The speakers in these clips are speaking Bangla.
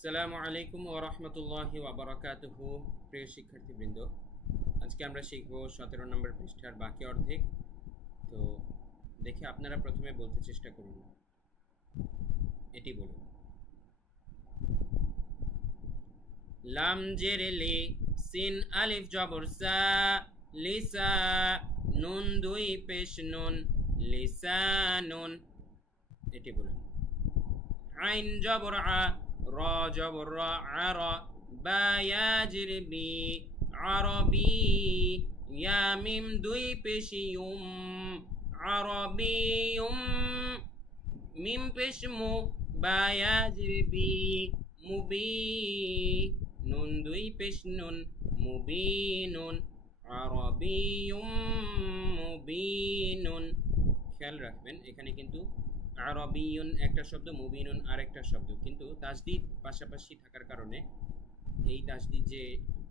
আসসালামু আলাইকুম ওয়া রাহমাতুল্লাহি ওয়া বারাকাতুহু। প্রিয় শিক্ষার্থীবৃন্দ, আজকে আমরা শিখব 17 নম্বর পৃষ্ঠার বাকি অর্ধেক। তো দেখে আপনারা প্রথমে বলতে চেষ্টা করুন। এটি বলুন। লাম জের লি, সিন আলিফ জবর সা, লিসা, নুন দুই পেশ নুন, লিসানুন। এটি বলুন। আইন জবর আ, র জবর র, আরা, বা ইয়া জির বি, আরবি, ইয়া মিম দুই পেশ ইউম, আরবিয়ুম, মিম পেশ মু, বা ইয়া জির বি, মুবি, নুন দুই পেশ নুন, মুবিনুন, আরবিয়ুম মুবিনুন। খেয়াল রাখবেন, এখানে কিন্তু আরবিয়ুন একটা শব্দ, মুবিনুন আরেকটা শব্দ, কিন্তু তাসদিদ পাশাপাশি থাকার কারণে এই তাসদিদ যে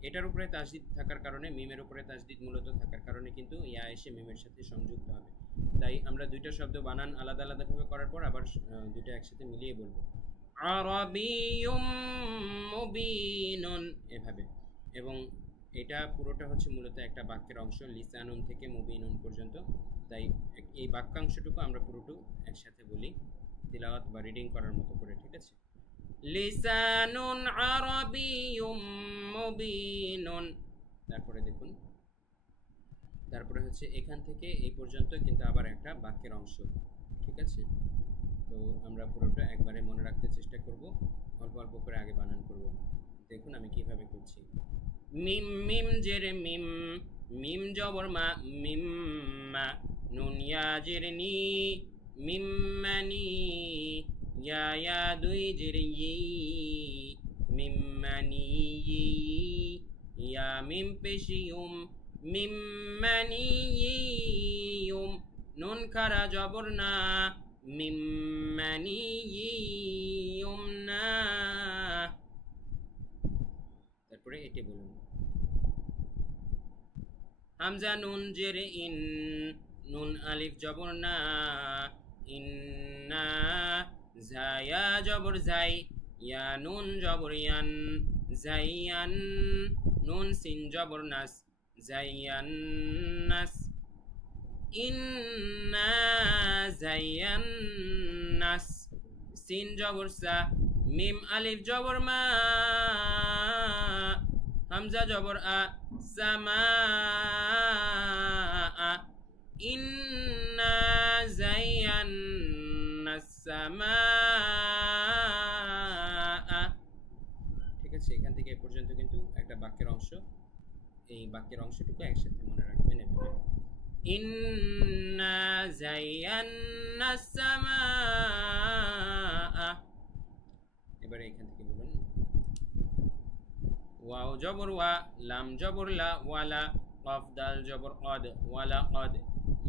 এটার উপরে তাসদিদ থাকার কারণে, মিমের উপরে তাসদিদ মূলত থাকার কারণে কিন্তু ইয়া এসে মিমের সাথে সংযুক্ত হবে। তাই আমরা দুইটা শব্দ বানান আলাদা আলাদাভাবে করার পর আবার দুইটা একসাথে মিলিয়ে বলবো, আরবিয়ুম মুবিনুন, এভাবে। এবং এটা পুরোটা হচ্ছে মূলত একটা বাক্যের অংশ, লিসানুন থেকে মুবিনুন পর্যন্ত। তাই এই বাক্যাংশটুকু আমরা পুরোটুকু একসাথে বলি তিলাওয়াত বা রিডিং করার মতো করে, ঠিক আছে? লিসানুন আরবিয়ুম মুবিনুন। তারপরে দেখুন, তারপরে হচ্ছে এখান থেকে এই পর্যন্ত কিন্তু আবার একটা বাক্যের অংশ, ঠিক আছে? তো আমরা পুরোটা একবারে মনে রাখতে চেষ্টা করব, অল্প অল্প করে আগে বানান করব। দেখুন আমি কিভাবে করছি। মিম মিম জের মিম, মিম জবর মা, মিম মা, নুন ইয়া জের নি, মিম মানি, ইয়া ইয়া দুই জের ই, মিম মানি ই, ইয়া মিম পেশ ইউম, মিম মানি ইউম, নুন খারা জবর না, মিম মানি ইউমনা। তারপরে এটি বলুন। হামজা নুন জের ইন, নুন আলিফ জবর না, ইন্না, জায়া জবর জাই, ইয়া নুন জবর ইয়ান, জাইয়ান, নুন সিন জবর নাস, জাইয়ান নাস, ইন্না জাইয়ান নাস, সিন জবর সা, মিম আলিফ জবর মা, হামজা জবর আ, সামা, ইন্না জাইয়ান্না সামা। ঠিক আছে? এখান থেকে এ পর্যন্ত কিন্তু একটা বাক্যের অংশ। এই বাক্যের অংশটুকু একসাথে মনে রাখবেন এভাবে, ইন্না জাইয়ান্না সামা। এবারে এখান থেকে বলুন। ওয়াও জবর ওয়া, লাম জবর লা, ওয়ালা, কফ দাল জবর কদ, ওয়ালা কদ,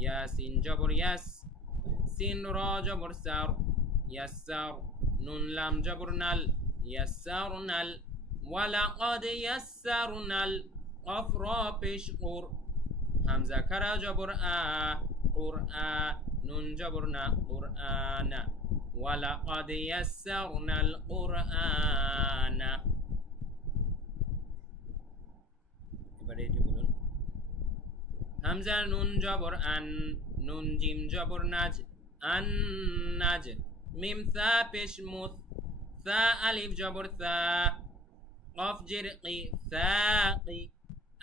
ইয়াসিন জবর ইয়াস, সিন র জবর সার, ইয়াসার, নুন লাম জবর নাল, ইয়াসার নাল, ওয়ালা কদ ইয়াসার নাল, কফ র পেশ কুর, হামজা খারা জবর আ, কুর আ, নুন জবর না, কুর আনা, ওয়ালা কদ ইয়াসার নাল কুর আনা। এবারে এটি বলুন। হামজা নুন জবর আন, নুন জিম জবর নাজ, আন নাজ, মিম সা পেশ মুস, সা আলিফ জবর সা, কফ জের কি, সাকি,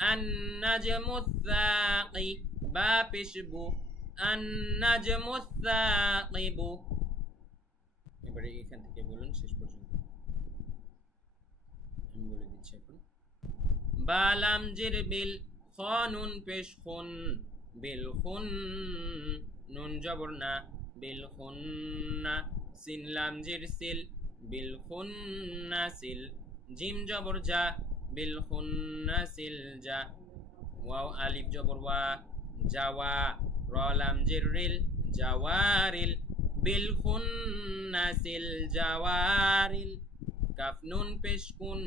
আন নাজমু সাকি, বা পেশ বু, আন নাজমু সাকিবু। এবারে এখান থেকে বলুন শেষ পর্যন্ত, আমি বলে দিচ্ছি এখন। বা লাম জের বিল, খ নুন পেশ খুন, বিল খুন, নুন জবর না, বিল খুন্না, সিন লাম জের সিল, বিল খুন্না সিল, জিম জবর জা, বিল খুন্না সিল জা, ওয়াও আলিফ জবর ওয়া, জাওয়া, র লাম জের রিল, জাওয়ারিল, বিল খুন্না সিল জাওয়ারিল, কাফ নুন পেশ কুন,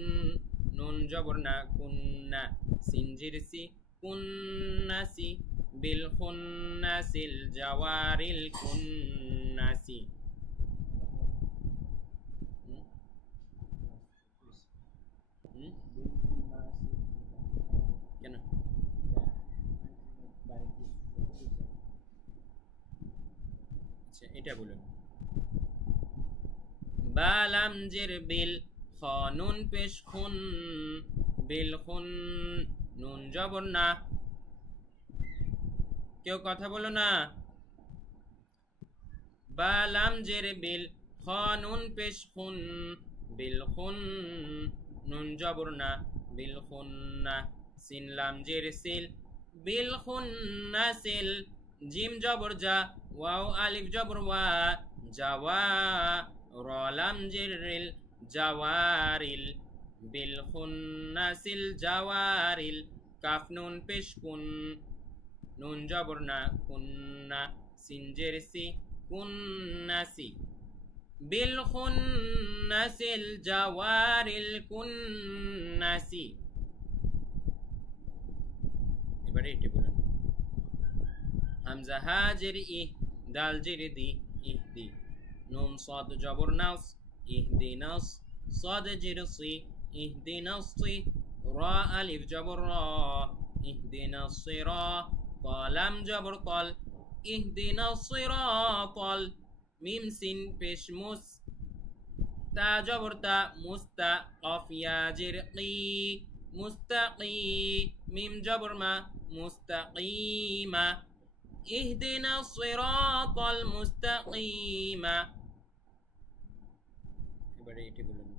নুন জবর না, কুন্না, সিন জির সি, কুন্নাসি, বিল খুন্নাসিল জাওয়ারিল কুন্নাসি। আচ্ছা এটা বলুন। বা লাম জের বিল, খ নুন পেশ খুন, বিল খুন, নুন জবর না। কেউ কথা বলো না। বা লাম জের বিল, খ নুন পেশ খুন, বিল খুন, নুন জবর না, বিল খুন না। সিন লাম জের সিল, বিল খুন না সিল, জিম জবর যা, ওয়াও আলিফ জবর ওয়া, জাওয়া, র লাম জের রিল, জাওয়ারিল, বিল খুন না সিল জাওয়ারিল, কাফ নুন পেশ কুন, নুন জবর না, কুন্না, সিন জের সি, কুন্নাসি, বিল খুন্নাসিল জাওয়ারিল কুন্নাসি। এবারে এটি বলেন। হামজা হাজের ইহ, দাল জের দি, ইহদি, নুন সাদ জবর নাস, ইহদিনাস, সাদ জের সি, ইহদিনাসি, রা আলিফ জবর রা, ইহদিনাস সিরা, তালাম জবর তাল, ইহদিনাস সিরাতাল, মিম সিন পেশ মুস, তা জবর তা, মুস্তা, কফ ইয়া জের কি, মুস্তাকি, মিম জবর মা, মুস্তাকিমা, ইহদিনাস সিরাতাল মুস্তাকিমা। এবারে এটি বলুন।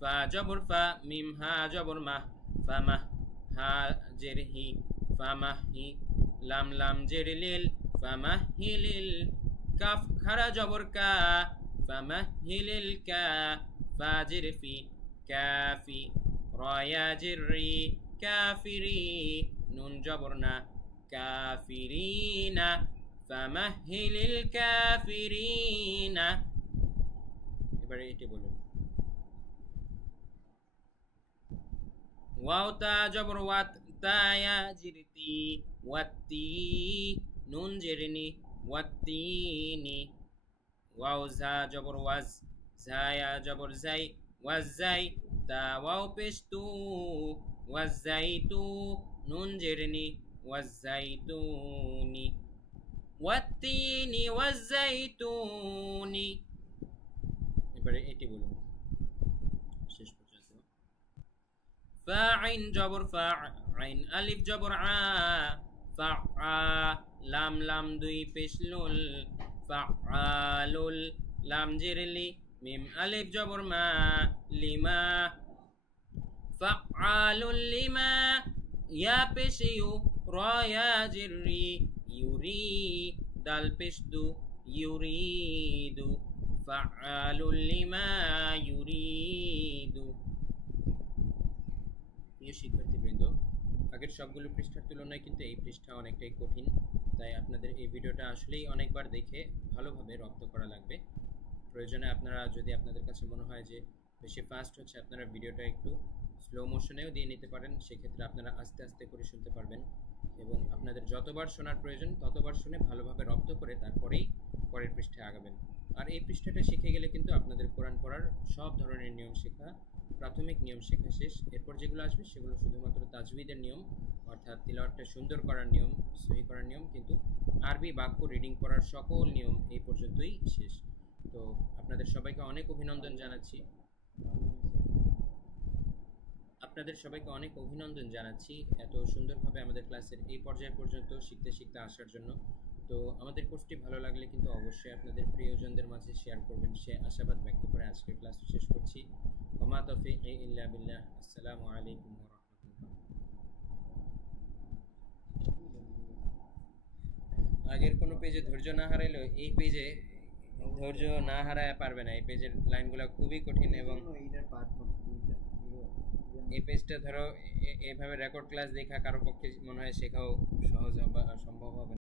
ফা জবর ফা, মিম হা জবর মা, ফামাহ, হা জের হি, ফামাহি, লাম লাম জের লিল, ফামাহিলিল, কাফ খারা জবর কা, ফামাহিলিল কা, ফা জের ফি, কাফি, রা ইয়া জের রি, কাফিরি, নুন জবর না, কাফিরিনা, ফামাহিলিল কাফিরিনা। এবারে এটি বলুন। ওয়াও তা জবর ওয়াত, তা ইয়া জির তি, ওয়াত্তি, নুন জেরনি, ওয়াত্তিনি, ওয়াও জা জবর ওয়াজ, জা ইয়া জবর জাই, ওয়াজাই, তা ওয়াও পেশ তু, ওয়াজাইতু, নুন জেরনি, ওয়াজাইতুনি, ওয়াত্তিনি ওয়াজাইতুনি। এবারে এটি বলুন শেষ পর্যন্ত। ফা আইন জবর ফা, আইন আলিফ জবর আ, ফা আ, লাম লাম দুই পেশ লুল, ফা আলুল, লাম জের লি, মিম আলিফ জবর মা, লিমা, ফা আলুল লিমা, ইয়া পেশ ইউ, রা ইয়া জের রি, ইউরি, দাল পেশ দু, ইউরিদু, ফা আলুল লিমা ইউরিদু। প্রিয় শিক্ষার্থীবৃন্দ, আগের সবগুলো পৃষ্ঠার তুলনায় কিন্তু এই পৃষ্ঠা অনেকটাই কঠিন, তাই আপনাদের এই ভিডিওটা আসলেই অনেকবার দেখে ভালোভাবে রপ্ত করা লাগবে। প্রয়োজনে আপনারা যদি আপনাদের কাছে মনে হয় যে বেশি ফাস্ট হচ্ছে, আপনারা ভিডিওটা একটু স্লো মোশনেও দিয়ে নিতে পারেন, সেক্ষেত্রে আপনারা আস্তে আস্তে করে শুনতে পারবেন এবং আপনাদের যতবার শোনার প্রয়োজন ততবার শুনে ভালোভাবে রপ্ত করে তারপরেই পরের পৃষ্ঠায় আগাবেন। আর এই পৃষ্ঠাটা শিখে গেলে কিন্তু আপনাদের কোরআন পড়ার সব ধরনের নিয়ম শেখা, প্রাথমিক নিয়ম শেখা শেষ। এরপর যেগুলো আসবে সেগুলো শুধুমাত্র তাজউইদের নিয়ম, অর্থাৎ তিলাওয়াতটা সুন্দর করার নিয়ম, সহি করার নিয়ম, কিন্তু আরবি বাক্য রিডিং করার সকল নিয়ম এই পর্যন্তই শেষ। তো আপনাদের সবাইকে অনেক অভিনন্দন জানাচ্ছি, এত সুন্দরভাবে আমাদের ক্লাসের এই পর্যায় পর্যন্ত শিখতে শিখতে আসার জন্য। তো আমাদের কোর্সটি ভালো লাগলে কিন্তু অবশ্যই আপনাদের প্রিয়জনদের মাঝে শেয়ার করবেন, সে আশাবাদ ব্যক্ত করে আজকের ক্লাস শেষ করছি। ওমা তৌফিক ইল্লা বিল্লাহ। আসসালামু আলাইকুম ওয়া রাহমাতুল্লাহ। আগের কোনো পেজে ধৈর্য না হারাইলেও এই পেজে ধৈর্য না হারায় পারবে না। এই পেজের লাইনগুলো খুবই কঠিন এবং এই পেজটা ধরো এভাবে রেকর্ড ক্লাস দেখা কারো পক্ষে মনে হয় শেখাও সহজ সম্ভব হবে।